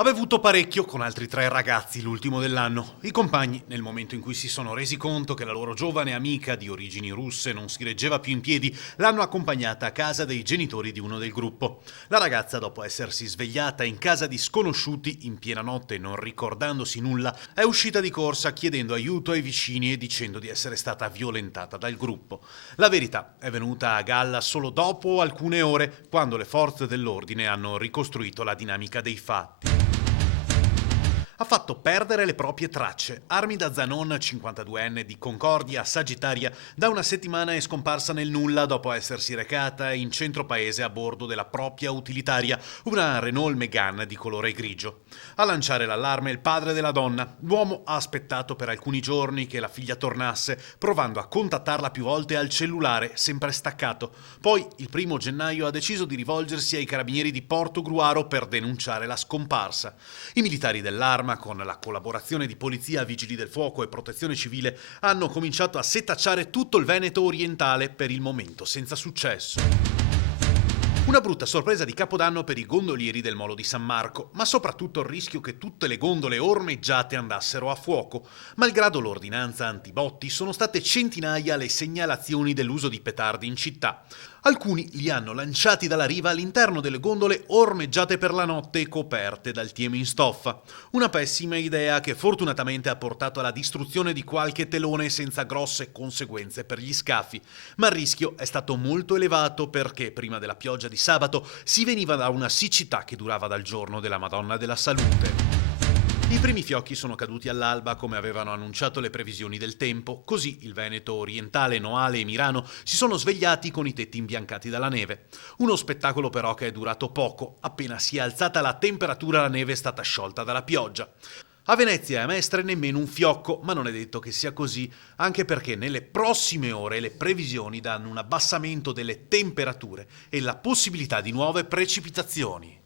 Ha bevuto parecchio con altri 3 ragazzi l'ultimo dell'anno. I compagni, nel momento in cui si sono resi conto che la loro giovane amica di origini russe non si reggeva più in piedi, l'hanno accompagnata a casa dei genitori di uno del gruppo. La ragazza, dopo essersi svegliata in casa di sconosciuti in piena notte non ricordandosi nulla, è uscita di corsa chiedendo aiuto ai vicini e dicendo di essere stata violentata dal gruppo. La verità è venuta a galla solo dopo alcune ore, quando le forze dell'ordine hanno ricostruito la dinamica dei fatti. Ha fatto perdere le proprie tracce. Armida Zanon, 52enne di Concordia, Sagittaria, da una settimana è scomparsa nel nulla dopo essersi recata in centro paese a bordo della propria utilitaria, una Renault Megane di colore grigio. A lanciare l'allarme il padre della donna. L'uomo ha aspettato per alcuni giorni che la figlia tornasse, provando a contattarla più volte al cellulare, sempre staccato. Poi, il 1° gennaio, ha deciso di rivolgersi ai carabinieri di Portogruaro per denunciare la scomparsa. I militari dell'Arma, con la collaborazione di polizia, vigili del fuoco e protezione civile, hanno cominciato a setacciare tutto il Veneto orientale, per il momento senza successo. Una brutta sorpresa di Capodanno per i gondolieri del Molo di San Marco, ma soprattutto il rischio che tutte le gondole ormeggiate andassero a fuoco. Malgrado l'ordinanza antibotti, sono state centinaia le segnalazioni dell'uso di petardi in città. Alcuni li hanno lanciati dalla riva all'interno delle gondole ormeggiate per la notte e coperte dal tieme in stoffa. Una pessima idea che fortunatamente ha portato alla distruzione di qualche telone senza grosse conseguenze per gli scafi. Ma il rischio è stato molto elevato perché prima della pioggia di sabato si veniva da una siccità che durava dal giorno della Madonna della Salute. I primi fiocchi sono caduti all'alba come avevano annunciato le previsioni del tempo, così il Veneto orientale, Noale e Mirano si sono svegliati con i tetti imbiancati dalla neve. Uno spettacolo però che è durato poco, appena si è alzata la temperatura la neve è stata sciolta dalla pioggia. A Venezia e a Mestre nemmeno un fiocco, ma non è detto che sia così, anche perché nelle prossime ore le previsioni danno un abbassamento delle temperature e la possibilità di nuove precipitazioni.